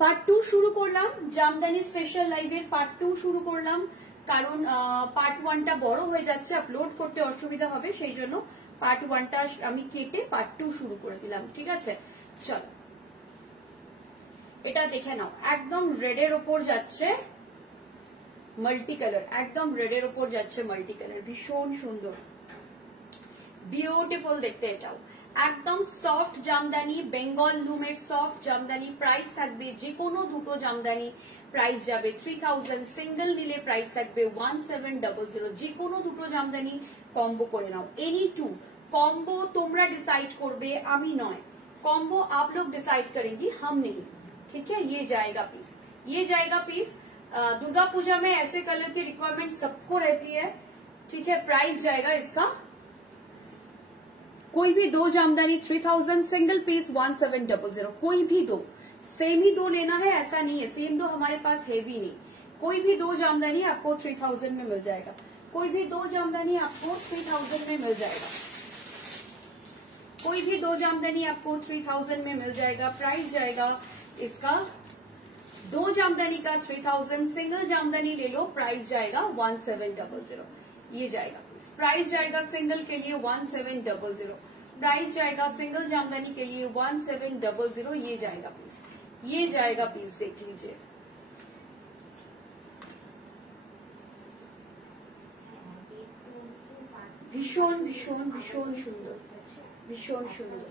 Part 2 শুরু করলাম, Jamdani special লাইভের পার্ট 2 শুরু করলাম, কারণ পার্ট 1টা বড় হয়ে যাচ্ছে, আপলোড করতে অসুবিধা হবে, সেই জন্য পার্ট 1টা আমি কেটে পার্ট 2 শুরু করে দিলাম। ঠিক আছে, চলো এটা দেখে নাও, একদম রেডের ওপর যাচ্ছে মাল্টি কালার, একদম রেডের ওপর যাচ্ছে মাল্টি কালার, ভীষণ সুন্দর বিউটিফুল দেখতে। এটাও একদম সফট জামদানি, বেঙ্গল লুমের সফট জামদানি। প্রাইস থাকবে যে কোনো দুটো জামদানি প্রাইস যাবে 3000, সিঙ্গেল নিলে প্রাইস থাকবে 1700। যে কোনো দুটো জামদানি কম্বো করে নাও, এনি টু कॉम्बो तुमरा डिसाइड करबे, আমি নয়। कॉम्बो आप लोग डिसाइड करेंगी, हम नहीं। ठीक है, ये जाएगा पीस, ये जाएगा पीस। दुर्गा पूजा में ऐसे कलर की रिक्वायरमेंट सबको रहती है। ठीक है, प्राइस जाएगा इसका, कोई भी दो जामदानी 3000, सिंगल पीस 1700। कोई भी दो, सेम ही दो लेना है ऐसा नहीं है, सेम दो हमारे पास है भी नहीं। कोई भी दो जामदानी आपको 3000 में मिल जाएगा, कोई भी दो जामदानी आपको 3000 में मिल जाएगा, कोई भी दो जामदानी आपको 3000 में मिल जाएगा। प्राइस जाएगा इसका, दो जामदानी का 3000, सिंगल जामदानी ले लो प्राइस जाएगा 1700। ये जाएगा प्राइस जाएगा सिंगल के लिए 1700, प्राइस जाएगा सिंगल जामदानी के लिए 1700। ये जाएगा पीस, ये जाएगा पीस, देख लीजिए। भीषण भीषण भीषण सुंदर, भीषण सुंदर।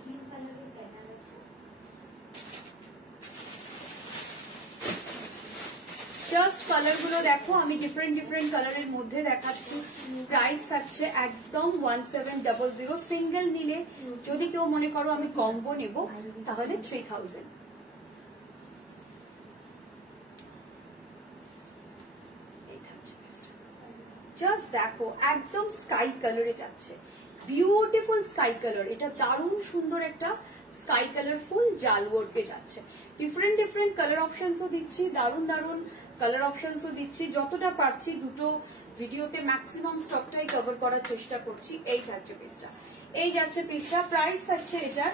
জাস্ট কালার গুলো দেখো, আমি ডিফারেন্ট ডিফারেন্ট কালারের মধ্যে দেখাচ্ছি। প্রাইস থাকছে একদম 1700। সিঙ্গেল নিলে যদি কেউ মনে করো আমি কম্বো নেব, তাহলে 3000। জাস্ট দেখো একদম স্কাই কালারে যাচ্ছে, বিউটিফুল স্কাই কালার। এটা দারুণ সুন্দর একটা স্কাই কালার ফুল জাল ওয়ার্কে যাচ্ছে। ডিফারেন্ট ডিফারেন্ট কালার অপশনসও দিচ্ছি, দারুণ দারুণ কালার অপশনসও দিচ্ছি। যতটা পারছি দুটো ভিডিওতে ম্যাক্সিমাম স্টকটাই কভার করার চেষ্টা করছি। এই যাচ্ছে পিসটা, এই যাচ্ছে পিসটা। প্রাইস থাকছে এটার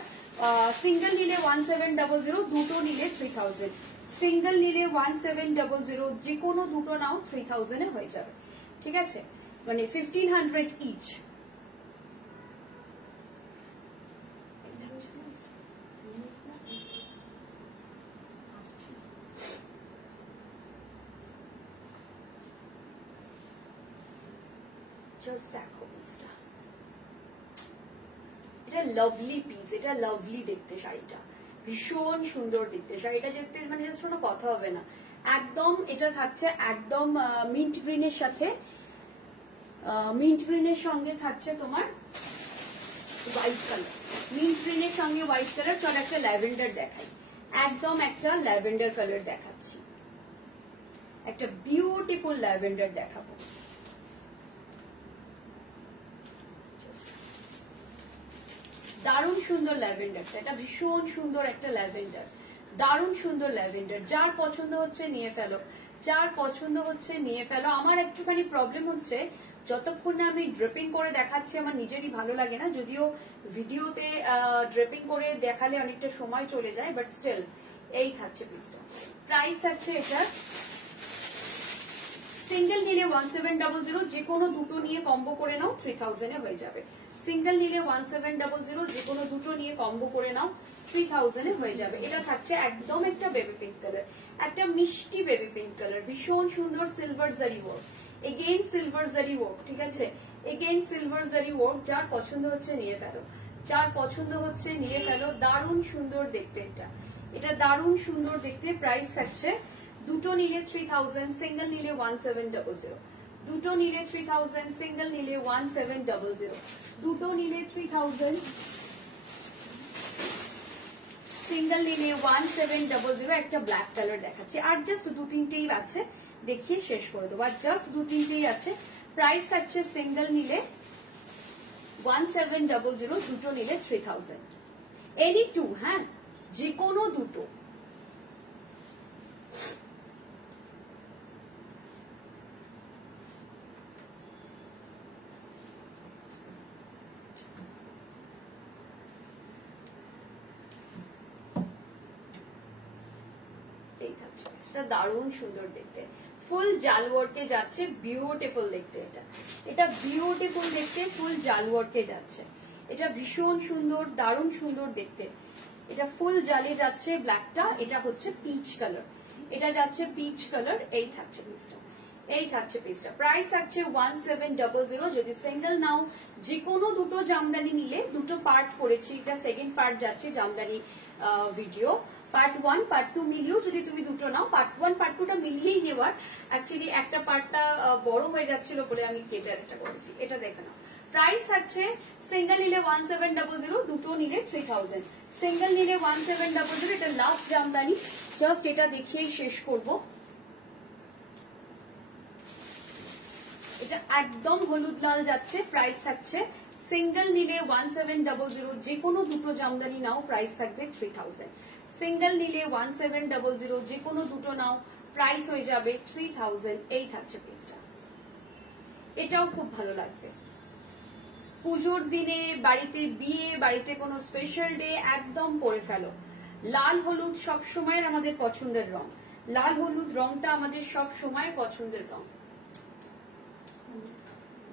সিঙ্গেল নিলে 1700, দুটো নিলে 3000। সিঙ্গেল নিলে 1700, যে কোনো দুটো নাও 3000 এ হয়ে যাবে। ঠিক আছে, মানে 1500 ইচ। জাস্ট দেখো পিসটা, এটা লাভলি পিস, এটা লাভলি দেখতে শাড়িটা, ভীষণ সুন্দর দেখতে শাড়িটা। দেখতে মানে জাস্ট কোনো কথা হবে না। একদম এটা থাকছে একদম মিন্ট গ্রিনের সাথে, মিন্ট গ্রিনের সঙ্গে থাকছে তোমার হোয়াইট কালার, মিন্ট গ্রিনের সঙ্গে হোয়াইট কালার। চল একটা ল্যাভেন্ডার দেখাই, একদম একটা ল্যাভেন্ডার কালার দেখাচ্ছি, একটা বিউটিফুল ল্যাভেন্ডার দেখাবো। দারুণ সুন্দর ল্যাভেন্ডারটা, এটা ভীষণ সুন্দর একটা ল্যাভেন্ডার, দারুণ সুন্দর ল্যাভেন্ডার। যার পছন্দ হচ্ছে নিয়ে ফেলো, যার পছন্দ হচ্ছে নিয়ে ফেলো। আমার একটুখানি প্রবলেম হচ্ছে, যতক্ষণ না আমি ড্রেপিং করে দেখাচ্ছি আমার নিজেরই ভালো লাগে না, যদিও ভিডিওতে ড্রেপিং করে দেখালে অনেকটা সময় চলে যায়, বাট স্টিল এই থাকছে পিসটা। প্রাইস থাকছে এটা সিঙ্গেল নিলে 1700, যে কোনো দুটো নিয়ে কম্বো করে নাও 3000 এ হয়ে যাবে। সিঙ্গেল নিলে 1700, যে কোনো দুটো নিয়ে কম্বো করে নাও 3000 এ হয়ে যাবে। এটা থাকছে একদম একটা বেবি পিঙ্ক কালার, একটা মিষ্টি বেবি পিঙ্ক কালার, ভীষণ সুন্দর সিলভার জারি ওয়ার্ক, এগেইন সিলভার জারি ওয়ার্ক। ঠিক আছে, এগেইন সিলভার জারি ওয়ার্ক। যার পছন্দ হচ্ছে নিয়ে ফেলো, যার পছন্দ হচ্ছে নিয়ে ফেলো। দারুণ সুন্দর দেখতে এটা, এটা দারুণ সুন্দর দেখতে। প্রাইস থাকছে দুটো নিলে 3000, সিঙ্গেল নিলে 1700। দুটো নিলে 3000, সিঙ্গেল নিলে 1700। দুটো নিলে 3000, সিঙ্গেল নিলে 1700। একটা ব্ল্যাক কালার দেখাচ্ছি, আর জাস্ট দু তিনটেই আছে, দেখিয়ে শেষ করে দেবো, আর জাস্ট দু তিনটেই আছে। প্রাইস থাকছে সিঙ্গেল নিলে 1700, দুটো নিলে 3000। এনি টু, হ্যাঁ, যে কোনো দুটো। থাকছে, এটা দারুণ সুন্দর দেখতে, ফুল জাল ওয়ার্কে যাচ্ছে, বিউটিফুল দেখতে, এটা বিউটিফুল দেখতে, ফুল জাল ওয়ার্কে যাচ্ছে, এটা ভীষণ সুন্দর, দারুণ সুন্দর দেখতে, এটা ফুল জালে যাচ্ছে ব্ল্যাকটা, এটা হচ্ছে পিচ কালার, এটা যাচ্ছে পিচ কালার, এই থাকছে পিসটা, এই থাকছে পিসটা, প্রাইস থাকছে 1700। যদি সিঙ্গেল নাও, যে কোনো দুটো জামদানি নিলে, দুটো পার্ট করেছি, এটা সেকেন্ড পার্ট যাচ্ছে জামদানি ভিডিও, পার্ট 1 পার্ট 2 মিলিয়েও যদি তুমি দুটো নাও, পার্ট 1 পার্ট 2টা মিলিয়েই নেওয়ার, অ্যাকচুয়ালি একটা পার্টটা বড় হয়ে যাচ্ছিল বলে আমি কেটে এটা করেছি, এটা দেখে নাও। প্রাইস থাকছে সিঙ্গেল নিলে 1700, দুটো নিলে 3000, সিঙ্গেল নিলে 1700, এটা লাস্ট জামদানি, জাস্ট এটা দেখিয়েই শেষ করব। এটা একদম হলুদ লাল যাচ্ছে, প্রাইস থাকছে সিঙ্গেল নিলে 1700, যে কোনো দুটো জামদানি নাও প্রাইস থাকবে 3000, সিঙ্গেল নিলে 1700, যে কোনো দুটো নাও প্রাইস হয়ে যাবে 3000, এই থাকছে পিসটা, এটাও খুব ভালো লাগবে পুজোর দিনে, বাড়িতে বিয়ে, বাড়িতে কোনো স্পেশাল ডে একদম পরে ফেলো। লাল হলুদ সব সময়ের আমাদের পছন্দের রং, লাল হলুদ রংটা আমাদের সব সময়ের পছন্দের রং,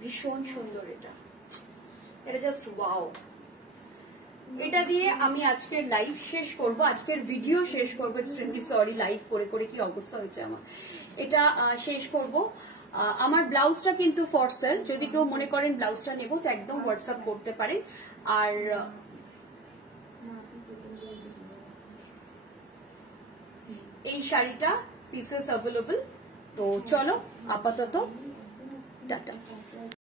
ভীষণ সুন্দর এটা, এটা জাস্ট ওয়াও। এটা দিয়ে আমি আজকের লাইভ শেষ করব, আজকের ভিডিও শেষ করবো, এক্সট্রিমলি সরি লাইভ করে করে কি অবস্থা হয়েছে আমার, এটা শেষ করব। আমার ব্লাউজটা কিন্তু ফর সেল, যদি কেউ মনে করেন ব্লাউজটা নেবো তো একদম হোয়াটসঅ্যাপ করতে পারেন। আর এই শাড়িটা পিসেস অ্যাভেলেবল, তো চলো আপাতত টাটা।